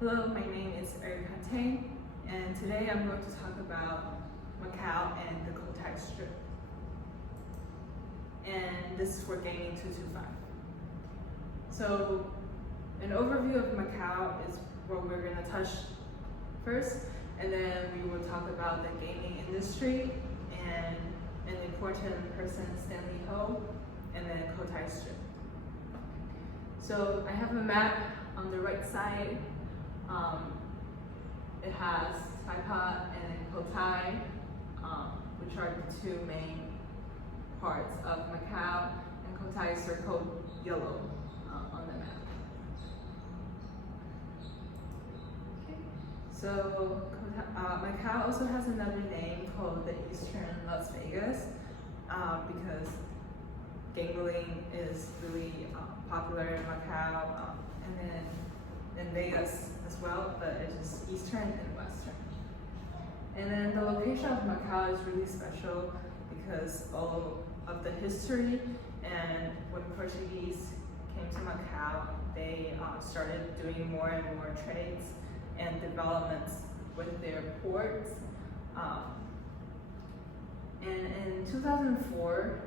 Hello, my name is Tang, and today I'm going to talk about Macau and the Cotai Strip. And this is for Gaming 225. So, an overview of Macau is what we're going to touch first, and then we will talk about the gaming industry and an important person, Stanley Ho, and then Cotai Strip. So I have a map on the right side. It has Saipa and Cotai, which are the two main parts of Macau, and Cotai is circled yellow on the map. Okay. So Macau also has another name called the Eastern Las Vegas because gambling is really popular in Macau, and then in Vegas as well, but it's just Eastern and Western. And then the location of Macau is really special because all of the history, and when Portuguese came to Macau, they started doing more and more trades and developments with their ports. And in 2004,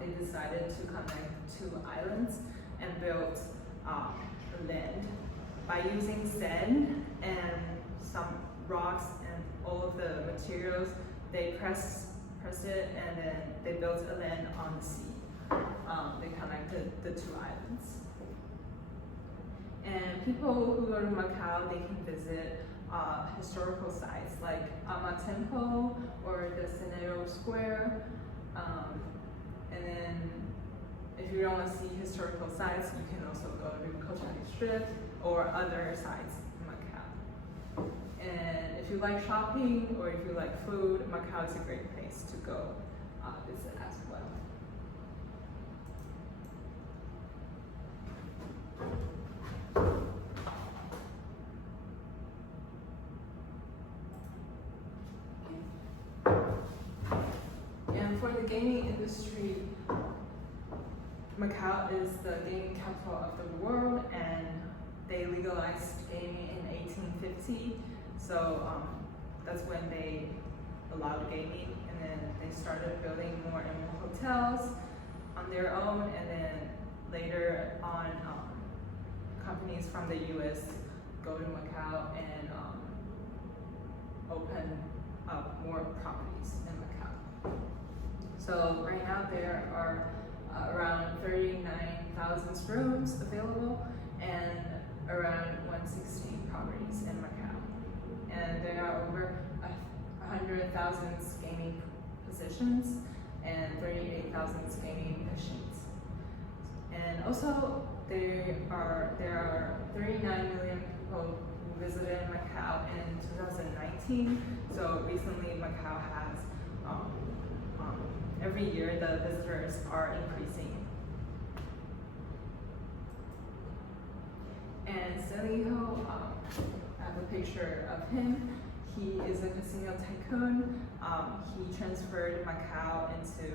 they decided to connect two islands and built land by using sand and some rocks and all of the materials. They pressed it, and then they built a land on the sea. They connected the two islands. And people who go to Macau, they can visit historical sites like Ama Temple or the Senado Square. And then if you don't want to see historical sites, you can also go to Cotai Strip or other sites in Macau. And if you like shopping or if you like food, Macau is a great place to go visit as well. And for the gaming industry, Macau is the gaming capital of the world, and they legalized gaming in 1850. So that's when they allowed gaming, and then they started building more and more hotels on their own, and then later on, companies from the US go to Macau and open up more properties in Macau. So right now there are around 39,000 rooms available and around 160 properties in Macau. And there are over 100,000 gaming positions and 38,000 gaming machines. And also there are 39 million people who visited Macau in 2019. So recently Macau has every year the visitors are increasing. And Stanley Ho, I have a picture of him. He is a casino tycoon. He transferred Macau into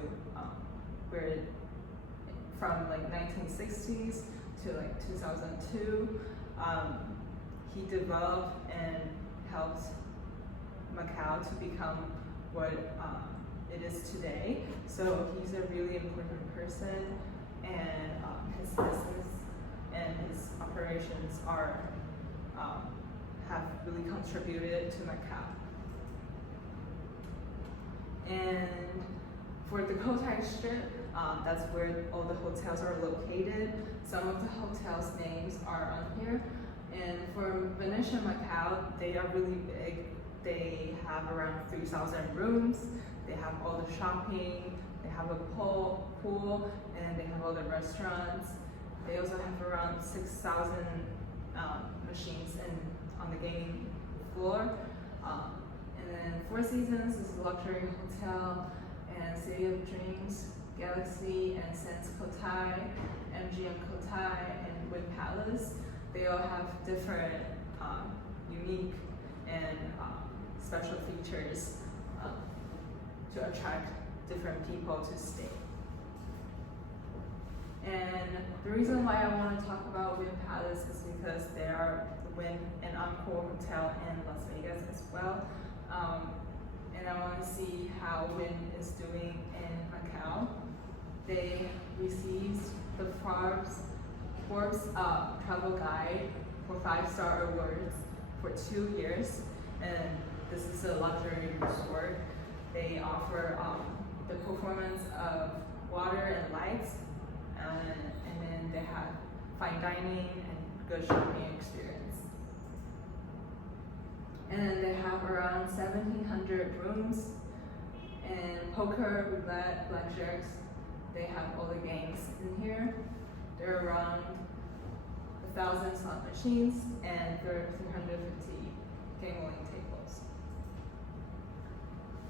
from like 1960s to like 2002. He developed and helped Macau to become what it is today. So he's a really important person, and his business and his operations have really contributed to Macau. And for the Cotai Strip, that's where all the hotels are located. Some of the hotels' names are on here. And for Venetian Macau, they are really big. They have around 3,000 rooms. They have all the shopping. They have a pool, and they have all the restaurants. They also have around 6,000 machines on the gaming floor. And then Four Seasons is a luxury hotel, and City of Dreams, Galaxy, and Sands Cotai, MGM Cotai, and Wynn Palace. They all have different unique and special features to attract different people to stay. And the reason why I want to talk about Wynn Palace is because they are the Wynn and Encore Hotel in Las Vegas as well. And I want to see how Wynn is doing in Macau. They received the Forbes travel guide for 5-star awards for 2 years, and this is a luxury resort. They offer the performance of water and lights, and then they have fine dining and good shopping experience. And they have around 1,700 rooms, and poker, roulette, blackjacks. They have all the games in here. There are around 1,000 slot machines and there are 350 gambling tables.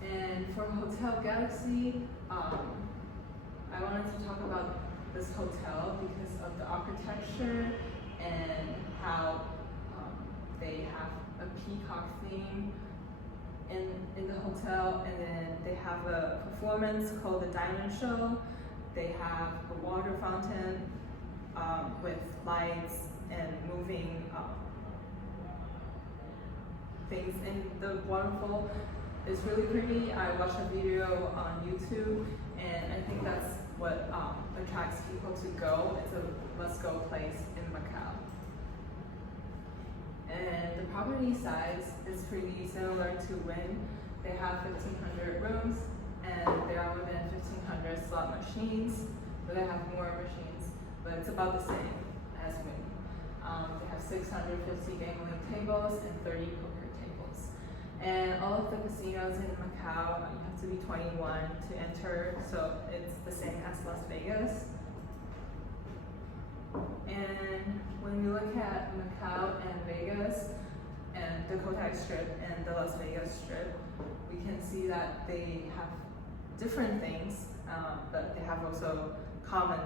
And for Hotel Galaxy, I wanted to talk about this hotel because of the architecture and how they have a peacock theme in the hotel, and then they have a performance called the Diamond Show. They have a water fountain with lights and moving things in the waterfall. It's really pretty. I watched a video on YouTube, and I think that's what attracts people to go. It's a must-go place in Macau. And the property size is pretty similar to Wynn. They have 1,500 rooms, and there are more than 1,500 slot machines, but they have more machines, but it's about the same as Wynn. They have 650 gambling tables and 30 poker tables. And all of the casinos in Macau, you have to be 21 to enter, so it's the same as Las Vegas. And when we look at Macau and Vegas, and the Cotai Strip and the Las Vegas Strip, we can see that they have different things, but they have also common,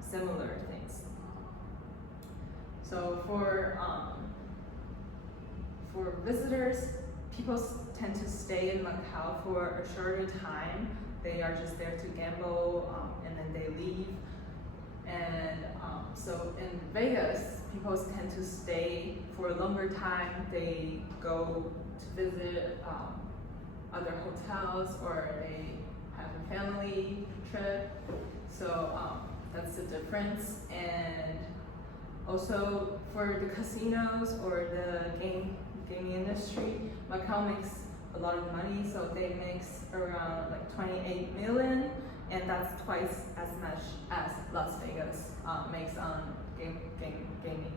similar things. So for visitors, people tend to stay in Macau for a shorter time. They are just there to gamble, and then they leave. And so in Vegas, people tend to stay for a longer time. They go to visit other hotels, or they have a family trip. So that's the difference. And also for the casinos or the gaming industry, Macau makes a lot of money. So they make around like 28 million. And that's twice as much as Las Vegas makes on gaming.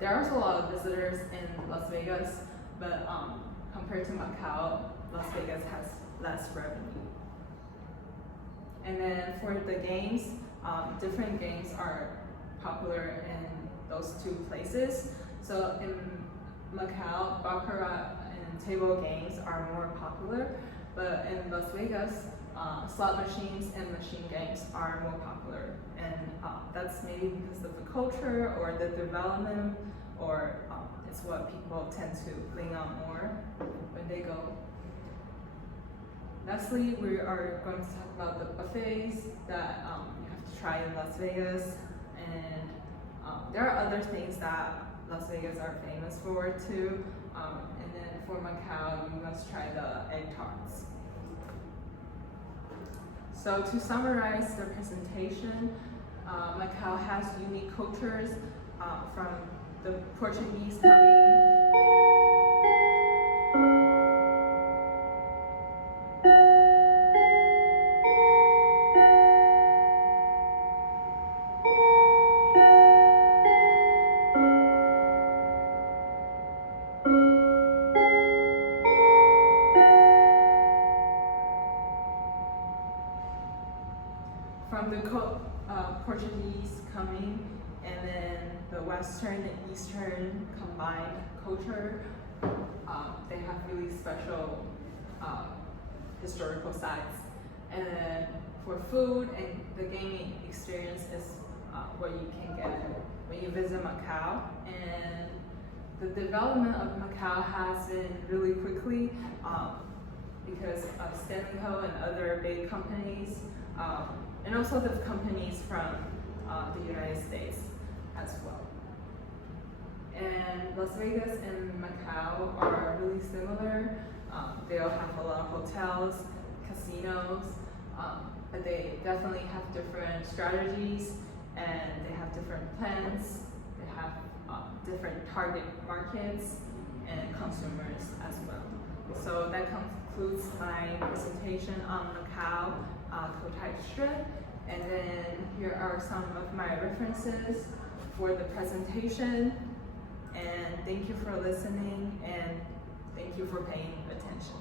There are also a lot of visitors in Las Vegas, but compared to Macau, Las Vegas has less revenue. And then for the games, different games are popular in those two places. So in Macau, baccarat and table games are more popular. But in Las Vegas, slot machines and machine games are more popular, and that's maybe because of the culture or the development, or it's what people tend to lean on more when they go. Lastly, we are going to talk about the buffets that you have to try in Las Vegas, and there are other things that Las Vegas are famous for too. And then for Macau, you must try the egg tarts. So to summarize the presentation, Macau has unique cultures from the Portuguese coming. From the Portuguese coming, and then the Western and Eastern combined culture, they have really special historical sites. And then for food and the gaming experience is what you can get when you visit Macau. And the development of Macau has been really quickly because of Stanley and other big companies, and also the companies from the United States as well. And Las Vegas and Macau are really similar. They all have a lot of hotels, casinos, but they definitely have different strategies and they have different plans. They have different target markets and consumers as well. So that concludes my presentation on Macau Cotai Strip. And then here are some of my references for the presentation. And thank you for listening and thank you for paying attention.